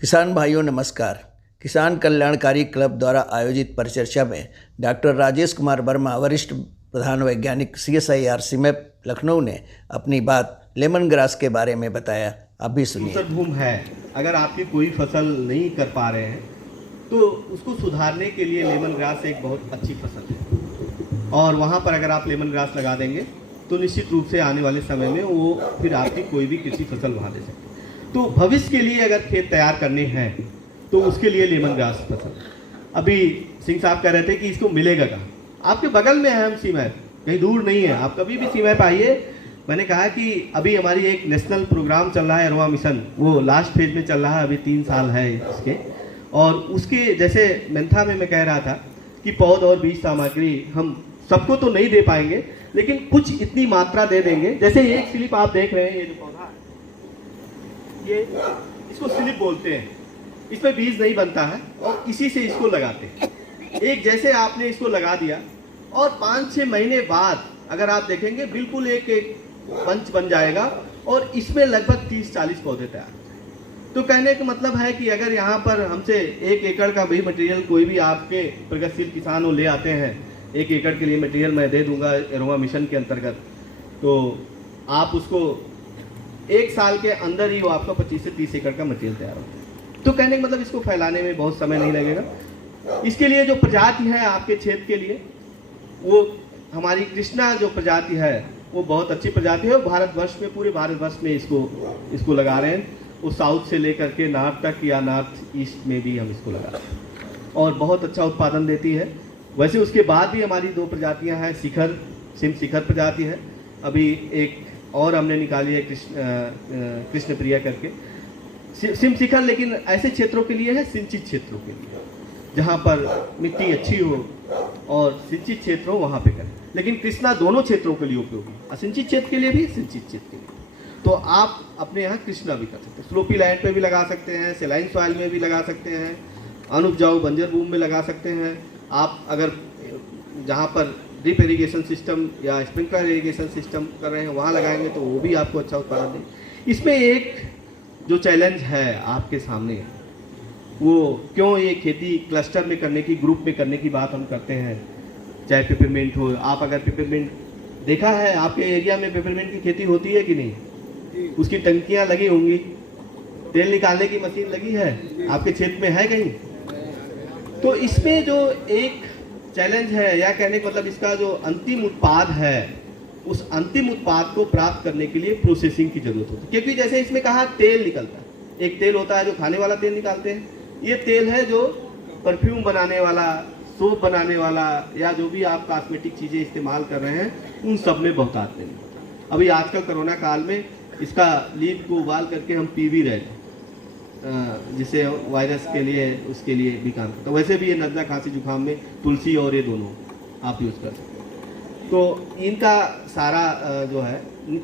किसान भाइयों नमस्कार। किसान कल्याणकारी क्लब द्वारा आयोजित परिचर्चा में डॉक्टर राजेश कुमार वर्मा, वरिष्ठ प्रधान वैज्ञानिक CSIR सीमेप लखनऊ ने अपनी बात लेमन ग्रास के बारे में बताया। आप भी सुनिए। दूसर धूम है, अगर आपकी कोई फसल नहीं कर पा रहे हैं तो उसको सुधारने के लिए लेमन ग्रास एक बहुत अच्छी फसल है। और वहाँ पर अगर आप लेमन ग्रास लगा देंगे तो निश्चित रूप से आने वाले समय में वो फिर आपकी कोई भी कृषि फसल वहाँ दे सकते। तो भविष्य के लिए अगर खेत तैयार करने हैं तो उसके लिए लेमन ग्रास फसल। अभी सिंह साहब कह रहे थे कि इसको मिलेगा कहाँ, आपके बगल में है हम सीमैप, कहीं दूर नहीं है। आप कभी भी सीमैप आइए। मैंने कहा कि अभी हमारी एक नेशनल प्रोग्राम चल रहा है अरवा मिशन, वो लास्ट फेज में चल रहा है, अभी 3 साल है इसके। और उसके जैसे मेंथा में मैं कह रहा था कि पौध और बीज सामग्री हम सबको तो नहीं दे पाएंगे, लेकिन कुछ इतनी मात्रा दे देंगे। जैसे एक स्लिप आप देख रहे हैं, ये जो पौधा है ये इसको स्लिप बोलते हैं, इसमें बीज नहीं बनता है और इसी से इसको लगाते हैं। एक जैसे आपने इसको लगा दिया और 5-6 महीने बाद अगर आप देखेंगे बिल्कुल एक पंच बन जाएगा और इसमें लगभग 30-40 पौधे तैयार। तो कहने का मतलब है कि अगर यहाँ पर हमसे 1 एकड़ का भी मटेरियल कोई भी आपके प्रगतिशील किसान वो ले आते हैं, 1 एकड़ के लिए मटेरियल मैं दे दूंगा अरोमा मिशन के अंतर्गत, तो आप उसको 1 साल के अंदर ही वो आपका 25 से 30 एकड़ का मटेरियल तैयार होता है। तो कहने का मतलब इसको फैलाने में बहुत समय नहीं लगेगा। इसके लिए जो प्रजाति है आपके क्षेत्र के लिए, वो हमारी कृष्णा जो प्रजाति है वो बहुत अच्छी प्रजाति है। भारतवर्ष में, पूरे भारतवर्ष में इसको लगा रहे हैं। वो साउथ से लेकर के नॉर्थ तक या नॉर्थ ईस्ट में भी हम इसको लगा रहे हैं और बहुत अच्छा उत्पादन देती है। वैसे उसके बाद भी हमारी 2 प्रजातियां हैं, शिखर, सिम शिखर प्रजाति है, अभी एक और हमने निकाली है कृष्ण प्रिया करके सिम शिखर, लेकिन ऐसे क्षेत्रों के लिए है, सिंचित क्षेत्रों के लिए जहाँ पर मिट्टी अच्छी हो और सिंचित क्षेत्र हो वहाँ पे करें। लेकिन कृष्णा दोनों क्षेत्रों के लिए उपयोगी, असिंचित क्षेत्र के लिए भी, सिंचित क्षेत्र के लिए। तो आप अपने यहाँ कृष्णा भी कर सकते हैं, स्लोपी लैंड पे भी लगा सकते हैं, सेलाइन सॉइल में भी लगा सकते हैं, अनुपजाऊ बंजर भूमि में लगा सकते हैं। आप अगर जहाँ पर ड्रिप इरिगेशन सिस्टम या स्प्रिंकलर इरिगेशन सिस्टम कर रहे हैं वहाँ लगाएंगे तो वो भी आपको अच्छा उत्पादन दें। इसमें एक जो चैलेंज है आपके सामने, वो क्यों ये खेती क्लस्टर में करने की, ग्रुप में करने की बात हम करते हैं, चाहे पेपरमेंट हो। आप अगर पेपरमेंट देखा है, आपके एरिया में पेपरमेंट की खेती होती है कि नहीं? उसकी टंकियाँ लगी होंगी, तेल निकालने की मशीन लगी है, आपके क्षेत्र में है कहीं? तो इसमें जो एक चैलेंज है, या कहने का मतलब इसका जो अंतिम उत्पाद है, उस अंतिम उत्पाद को प्राप्त करने के लिए प्रोसेसिंग की जरूरत होती है। क्योंकि जैसे इसमें कहा तेल निकलता है, एक तेल होता है जो खाने वाला तेल निकालते हैं, ये तेल है जो परफ्यूम बनाने वाला, सोप बनाने वाला, या जो भी आप कॉस्मेटिक चीज़ें इस्तेमाल कर रहे हैं उन सब में बहुतायत में नहीं होता। अभी आजकल कोरोना काल में इसका लीफ को उबाल करके हम पी भी रहे थे, जिससे वायरस के लिए, उसके लिए भी काम करता है। वैसे भी ये नज़ला, खांसी, जुकाम में तुलसी और ये दोनों आप यूज़ कर सकते हैं। तो इनका सारा जो है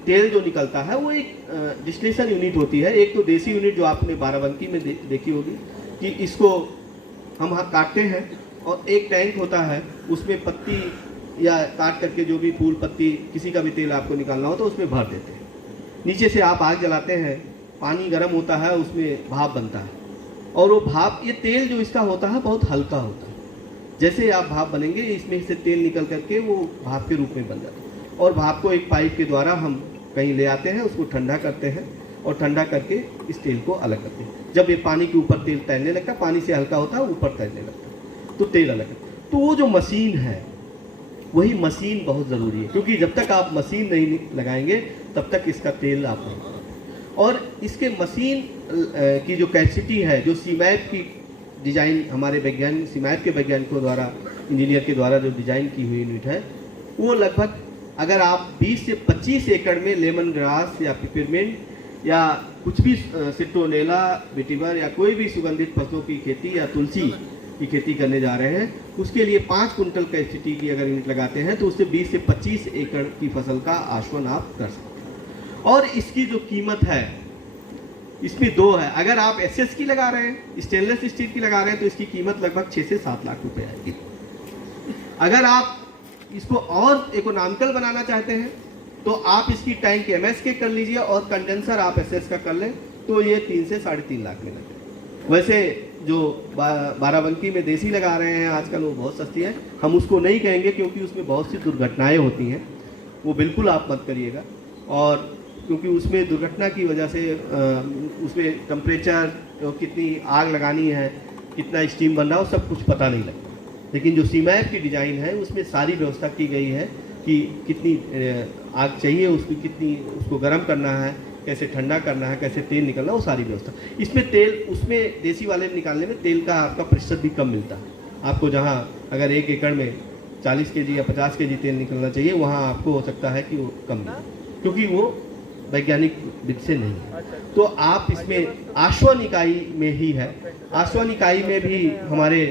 तेल जो निकलता है वो एक डिस्टिलेशन यूनिट होती है। एक तो देसी यूनिट जो आपने बाराबंकी में देखी होगी कि इसको हम काटते हैं और एक टैंक होता है, उसमें पत्ती या काट करके जो भी फूल पत्ती किसी का भी तेल आपको निकालना हो तो उसमें भर देते हैं। नीचे से आप आग जलाते हैं, पानी गर्म होता है, उसमें भाप बनता है और वो भाप, ये तेल जो इसका होता है बहुत हल्का होता है। जैसे आप भाप बनेंगे इसमें से तेल निकल करके वो भाप के रूप में बन जाता है और भाप को एक पाइप के द्वारा हम कहीं ले आते हैं, उसको ठंडा करते हैं और ठंडा करके इस तेल को अलग करते हैं। जब ये पानी के ऊपर तेल तैरने लगता है, पानी से हल्का होता है, ऊपर तैरने लगता है, तो तेल अलग है। तो वो जो मशीन है, वही मशीन बहुत ज़रूरी है, क्योंकि जब तक आप मशीन नहीं लगाएंगे तब तक इसका तेल आप नहीं। और इसके मशीन की जो कैपेसिटी है, जो सीमैप की डिज़ाइन हमारे वैज्ञानिक, सीमैप के वैज्ञानिकों द्वारा, इंजीनियर के द्वारा जो डिज़ाइन की हुई यूनिट है, वो लगभग अगर आप 20 से 25 एकड़ में लेमन ग्रास या पिपरमिंट या कुछ भी सिट्रोनेला, वेटिवर या कोई भी सुगंधित फसलों की खेती या तुलसी की खेती करने जा रहे हैं, उसके लिए 5 कुंटल कैपेसिटी की अगर यूनिट लगाते हैं तो उससे 20 से 25 एकड़ की फसल का आश्वासन आप कर सकते हैं। और इसकी जो कीमत है, इसमें 2 है। अगर आप SS की लगा रहे हैं, स्टेनलेस स्टील की लगा रहे हैं, तो इसकी कीमत लगभग 6 से 7 लाख रुपए आएगी। अगर आप इसको और इकोनॉमिकल बनाना चाहते हैं तो आप इसकी टैंक MS के कर लीजिए और कंडेंसर आप SS का कर लें, तो ये 3 से 3.5 लाख में लगेगा। वैसे जो बाराबंकी में देसी लगा रहे हैं आजकल, वो बहुत सस्ती है, हम उसको नहीं कहेंगे क्योंकि उसमें बहुत सी दुर्घटनाएं होती हैं, वो बिल्कुल आप मत करिएगा। और क्योंकि उसमें दुर्घटना की वजह से उसमें टेम्परेचर, कितनी आग लगानी है, कितना स्टीम बन रहा है, वो सब कुछ पता नहीं लगता। लेकिन जो सीमैप की डिज़ाइन है उसमें सारी व्यवस्था की गई है कि कितनी आग चाहिए, उसकी कितनी, उसको गर्म करना है, कैसे ठंडा करना है, कैसे तेल निकलना, वो सारी व्यवस्था। इसमें तेल, उसमें देसी वाले निकालने में तेल का आपका प्रतिशत भी कम मिलता है। आपको जहाँ अगर 1 एकड़ में 40 केजी या 50 केजी तेल निकलना चाहिए, वहाँ आपको हो सकता है कि वो कम मिले, क्योंकि वो वैज्ञानिक विधि से नहीं है। तो आप इसमें आश्वन इकाई में ही है। आश्वन इकाई में भी हमारे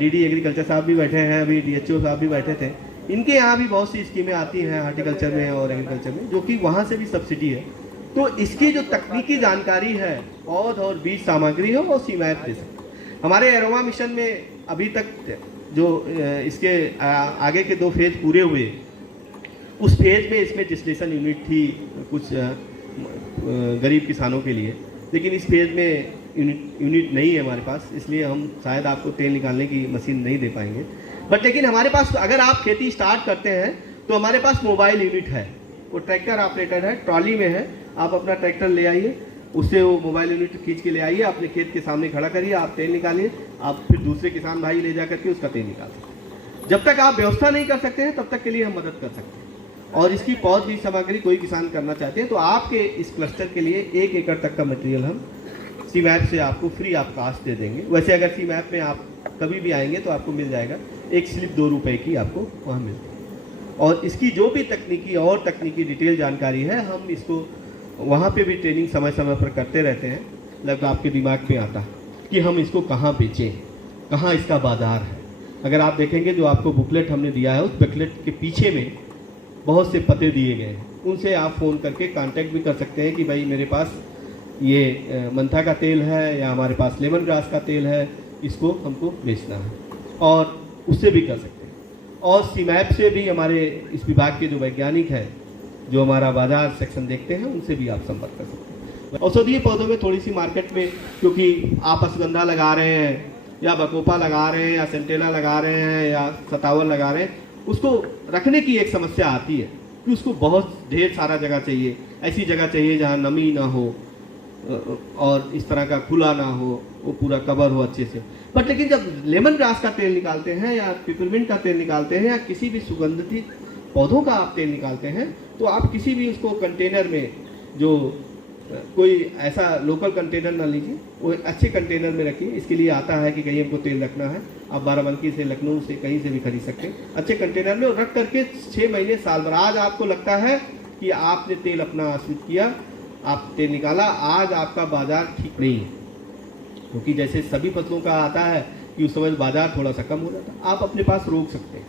डीडी एग्रीकल्चर साहब भी बैठे हैं, अभी डीएचओ साहब भी बैठे थे। इनके यहाँ भी बहुत सी स्कीमें आती हैं हार्टिकल्चर में और एग्रीकल्चर में, जो कि वहाँ से भी सब्सिडी है। तो इसकी जो तकनीकी जानकारी है, पौध और बीज सामग्री है, वो सीमैप दे सकते हैं। हमारे एरोमा मिशन में अभी तक जो इसके आगे के 2 फेज पूरे हुए, उस फेज में इसमें डिस्टिलेशन यूनिट थी कुछ गरीब किसानों के लिए, लेकिन इस फेज में यूनिट नहीं है हमारे पास, इसलिए हम शायद आपको तेल निकालने की मशीन नहीं दे पाएंगे। बट लेकिन हमारे पास, अगर आप खेती स्टार्ट करते हैं तो हमारे पास मोबाइल यूनिट है, वो ट्रैक्टर ऑपरेटर है, ट्रॉली में है। आप अपना ट्रैक्टर ले आइए, उससे वो मोबाइल यूनिट खींच के ले आइए, अपने खेत के सामने खड़ा करिए, आप तेल निकालिए, आप फिर दूसरे किसान भाई ले जा करके उसका तेल निकाल सकते हैं। जब तक आप व्यवस्था नहीं कर सकते हैं तब तक के लिए हम मदद कर सकते हैं। और इसकी पौध बीज सामग्री कोई किसान करना चाहते हैं तो आपके इस क्लस्टर के लिए 1 एकड़ तक का मटेरियल हम सीमैप से आपको फ्री ऑफ कास्ट दे देंगे। वैसे अगर सीमैप में आप कभी भी आएंगे तो आपको मिल जाएगा, एक स्लिप 2 रुपये की आपको वहाँ मिलती है। और इसकी जो भी तकनीकी डिटेल जानकारी है, हम इसको वहाँ पे भी ट्रेनिंग समय समय पर करते रहते हैं। लगभग आपके दिमाग में आता है कि हम इसको कहाँ बेचें, कहाँ इसका बाज़ार है। अगर आप देखेंगे जो आपको बुकलेट हमने दिया है, उस बुकलेट के पीछे में बहुत से पते दिए गए हैं, उनसे आप फ़ोन करके कांटेक्ट भी कर सकते हैं कि भाई मेरे पास ये मंथा का तेल है या हमारे पास लेमन ग्रास का तेल है, इसको हमको बेचना है, और उससे भी कर सकते हैं। और सीमैप से भी हमारे इस विभाग के जो वैज्ञानिक हैं, जो हमारा बाजार सेक्शन देखते हैं, उनसे भी आप संपर्क कर सकते हैं। औषधीय पौधों में थोड़ी सी मार्केट में, क्योंकि आप अश्वगंधा लगा रहे हैं या बकोपा लगा रहे हैं या सेंटेला लगा रहे हैं या सतावर लगा रहे हैं, उसको रखने की एक समस्या आती है कि उसको बहुत ढेर सारा जगह चाहिए, ऐसी जगह चाहिए जहाँ नमी ना हो और इस तरह का खुला ना हो, वो पूरा कवर हो अच्छे से। बट लेकिन जब लेमन ग्रास का तेल निकालते हैं या पिपरमिंट का तेल निकालते हैं या किसी भी सुगंधित पौधों का आप तेल निकालते हैं, तो आप किसी भी उसको कंटेनर में, जो कोई ऐसा लोकल कंटेनर ना लीजिए, वो अच्छे कंटेनर में रखिए। इसके लिए आता है कि कहीं हमको तेल रखना है, आप बाराबंकी से, लखनऊ से, कहीं से भी खरीद सकते हैं। अच्छे कंटेनर में रख करके 6 महीने साल भर, आज आपको लगता है कि आपने तेल अपना आश्रित किया, आप तेल निकाला, आज आपका बाजार ठीक नहीं है, क्योंकि जैसे सभी फसलों का आता है कि उस समय बाजार थोड़ा सा कम हो जाता है, आप अपने पास रोक सकते हैं,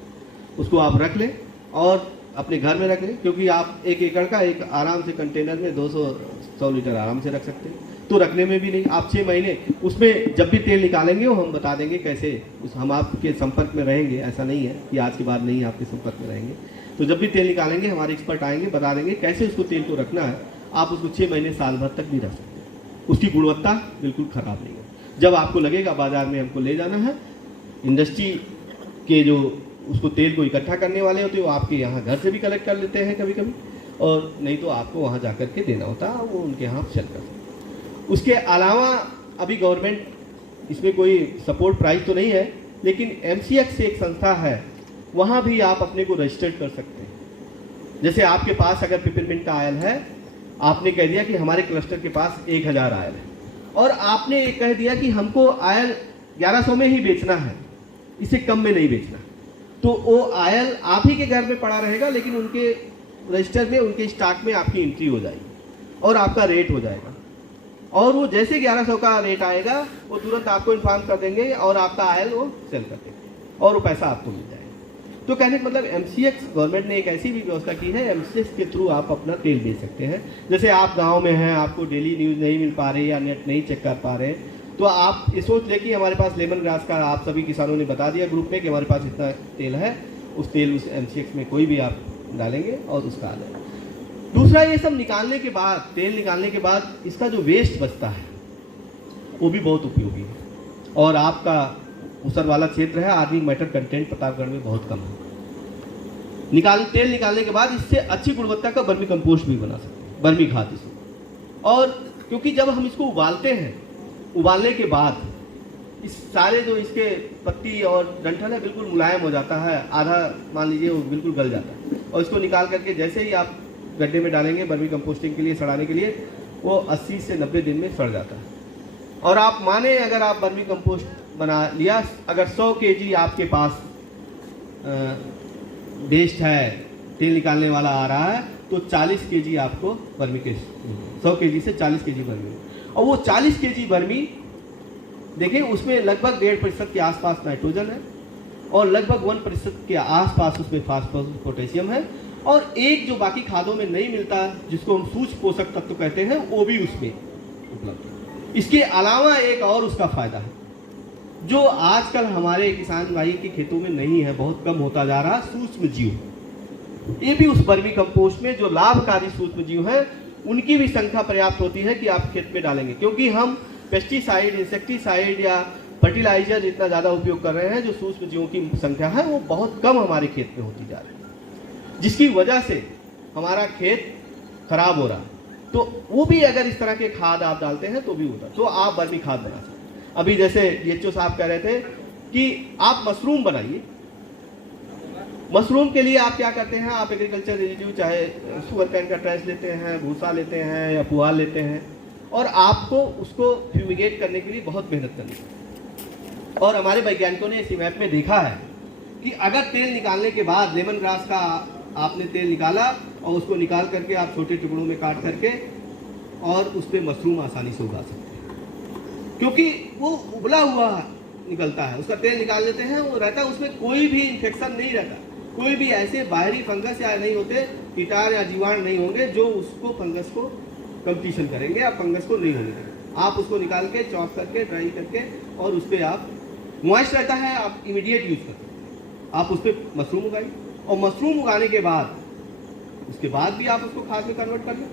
उसको आप रख लें और अपने घर में रख लें। क्योंकि आप 1 एकड़ का एक आराम से कंटेनर में 200-100 लीटर आराम से रख सकते हैं। तो रखने में भी नहीं, आप 6 महीने उसमें जब भी तेल निकालेंगे वो हम बता देंगे कैसे, हम आपके संपर्क में रहेंगे। ऐसा नहीं है कि आज के बाद नहीं आपके संपर्क में रहेंगे। तो जब भी तेल निकालेंगे हमारे एक्सपर्ट आएंगे, बता देंगे कैसे उसको तेल को रखना है। आप उसको 6 महीने साल भर तक भी रख सकते हैं, उसकी गुणवत्ता बिल्कुल ख़राब नहीं है। जब आपको लगेगा बाजार में हमको ले जाना है, इंडस्ट्री के जो उसको तेल को इकट्ठा करने वाले होते हैं वो आपके यहाँ घर से भी कलेक्ट कर लेते हैं कभी कभी, और नहीं तो आपको वहाँ जा कर के देना होता है, वो उनके यहाँ सेल कर सकते हैं। उसके अलावा अभी गवर्नमेंट इसमें कोई सपोर्ट प्राइस तो नहीं है, लेकिन MCX से एक संस्था है, वहाँ भी आप अपने को रजिस्टर्ड कर सकते हैं। जैसे आपके पास अगर पिपरमिंट का आयल है, आपने कह दिया कि हमारे क्लस्टर के पास 1000 आयल है, और आपने कह दिया कि हमको आयल 1100 में ही बेचना है, इससे कम में नहीं बेचना, तो वो आयल आप ही के घर में पड़ा रहेगा, लेकिन उनके रजिस्टर में, उनके स्टॉक में आपकी एंट्री हो जाएगी और आपका रेट हो जाएगा। और वो जैसे 1100 का रेट आएगा वो तुरंत आपको इन्फॉर्म कर देंगे और आपका आयल वो सेल कर देंगे और वो पैसा आपको मिल जाएगा। तो कहने का मतलब MCX गवर्नमेंट ने एक ऐसी भी व्यवस्था की है, MCX के थ्रू आप अपना तेल बेच सकते हैं। जैसे आप गाँव में हैं, आपको डेली न्यूज़ नहीं मिल पा रही या नेट नहीं चेक कर पा रहे, तो आप ये सोच लें कि हमारे पास लेमन ग्रास का, आप सभी किसानों ने बता दिया ग्रुप में कि हमारे पास इतना तेल है, उस तेल उस MCX में कोई भी आप डालेंगे और उसका आ जाएगा। दूसरा, ये सब निकालने के बाद, तेल निकालने के बाद इसका जो वेस्ट बचता है, वो भी बहुत उपयोगी है। और आपका ऊसर वाला क्षेत्र है, आर्गेनिक मैटर कंटेंट प्रतापगढ़ में बहुत कम है। तेल निकालने के बाद इससे अच्छी गुणवत्ता का वर्मी कंपोस्ट भी बना सकते हैं, वर्मी खाद इसको। और क्योंकि जब हम इसको उबालते हैं, उबालने के बाद इस सारे जो इसके पत्ती और डंठल है बिल्कुल मुलायम हो जाता है, आधा मान लीजिए वो बिल्कुल गल जाता है। और इसको निकाल करके जैसे ही आप गड्ढे में डालेंगे वर्मी कंपोस्टिंग के लिए, सड़ाने के लिए, वो 80 से 90 दिन में सड़ जाता है। और आप माने अगर आप वर्मी कंपोस्ट बना लिया, अगर 100 केजी आपके पास वेस्ट है, तेल निकालने वाला आ रहा है, तो 40 केजी आपको वर्मी के 100 केजी से 40 केजी वर्मी। और वो 40 केजी वर्मी देखिए उसमें लगभग 1.5% के आसपास नाइट्रोजन है और लगभग 1% के आसपास उसमें फास्फोरस पोटेशियम है, और एक जो बाकी खादों में नहीं मिलता जिसको हम सूक्ष्म पोषक तत्व कहते हैं वो भी उसमें उपलब्ध है। इसके अलावा एक और उसका फायदा है जो आजकल हमारे किसान भाई के खेतों में नहीं है, बहुत कम होता जा रहा, सूक्ष्म जीव। ये भी उस वर्मी कंपोस्ट में जो लाभकारी सूक्ष्म जीव हैं उनकी भी संख्या पर्याप्त होती है कि आप खेत में डालेंगे, क्योंकि हम पेस्टिसाइड, इंसेक्टिसाइड या फर्टिलाइजर इतना ज़्यादा उपयोग कर रहे हैं, जो सूक्ष्म जीवों की संख्या है वो बहुत कम हमारे खेत में होती जा रही है, जिसकी वजह से हमारा खेत खराब हो रहा है। तो वो भी अगर इस तरह के खाद आप डालते हैं तो भी होता, तो आप वर्मी खाद बना सकते हैं। अभी जैसे DHO साहब कह रहे थे कि आप मशरूम बनाइए। मशरूम के लिए आप क्या करते हैं, आप एग्रीकल्चर रेजिड्यू चाहे सुगर कैन का ट्रैश लेते हैं, भूसा लेते हैं या पुआल लेते हैं, और आपको उसको फ्यूमिगेट करने के लिए बहुत मेहनत करनी है। और हमारे वैज्ञानिकों ने इसी मैप में देखा है कि अगर तेल निकालने के बाद लेमन ग्रास का आपने तेल निकाला और उसको निकाल करके आप छोटे टुकड़ों में काट करके और उस पर मशरूम आसानी से उगा सकते हैं, क्योंकि वो उबला हुआ निकलता है, उसका तेल निकाल लेते हैं, वो रहता है, उसमें कोई भी इन्फेक्शन नहीं रहता, कोई भी ऐसे बाहरी फंगस या नहीं होते, कीटाणु या जीवाणु नहीं होंगे जो उसको फंगस को कंपटीशन करेंगे या फंगस को नहीं होंगे। आप उसको निकाल के चॉप करके ड्राई करके और उस पर आप मॉइस्ट रहता है, आप इमीडिएट यूज करते हैं, आप उस पर मशरूम उगाइए, और मशरूम उगाने के बाद उसके बाद भी आप उसको खाद में कन्वर्ट कर लें,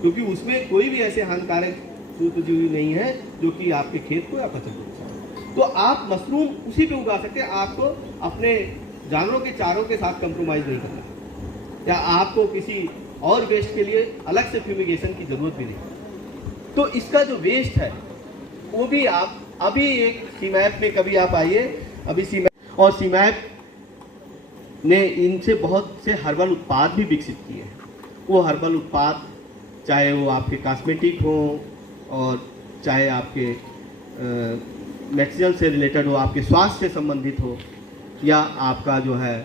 क्योंकि उसमें कोई भी ऐसे हानिकारक सूत्रजीवी नहीं है जो कि आपके खेत को या फसल को नुकसान। तो आप मशरूम उसी पे उगा सकते हैं, आपको अपने जानवरों के चारों के साथ कंप्रोमाइज़ नहीं करना, या आपको किसी और वेस्ट के लिए अलग से फ्यूमिगेशन की ज़रूरत भी नहीं। तो इसका जो वेस्ट है वो भी आप अभी एक सीमैप में कभी आप आइए, अभी सीमैप और सीमैप ने इनसे बहुत से हर्बल उत्पाद भी विकसित किए हैं। वो हर्बल उत्पाद चाहे वो आपके कॉस्मेटिक हो और चाहे आपके मेडिसिन से रिलेटेड हो, आपके स्वास्थ्य से संबंधित हो, या आपका जो है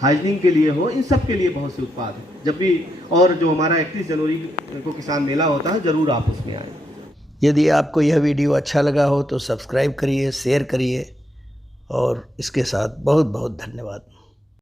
हाइजीन के लिए हो, इन सब के लिए बहुत से उत्पाद हैं। जब भी और जो हमारा 31 जनवरी को किसान मेला होता है, ज़रूर आप उसमें आएँ। यदि आपको यह वीडियो अच्छा लगा हो तो सब्सक्राइब करिए, शेयर करिए, और इसके साथ बहुत बहुत धन्यवाद।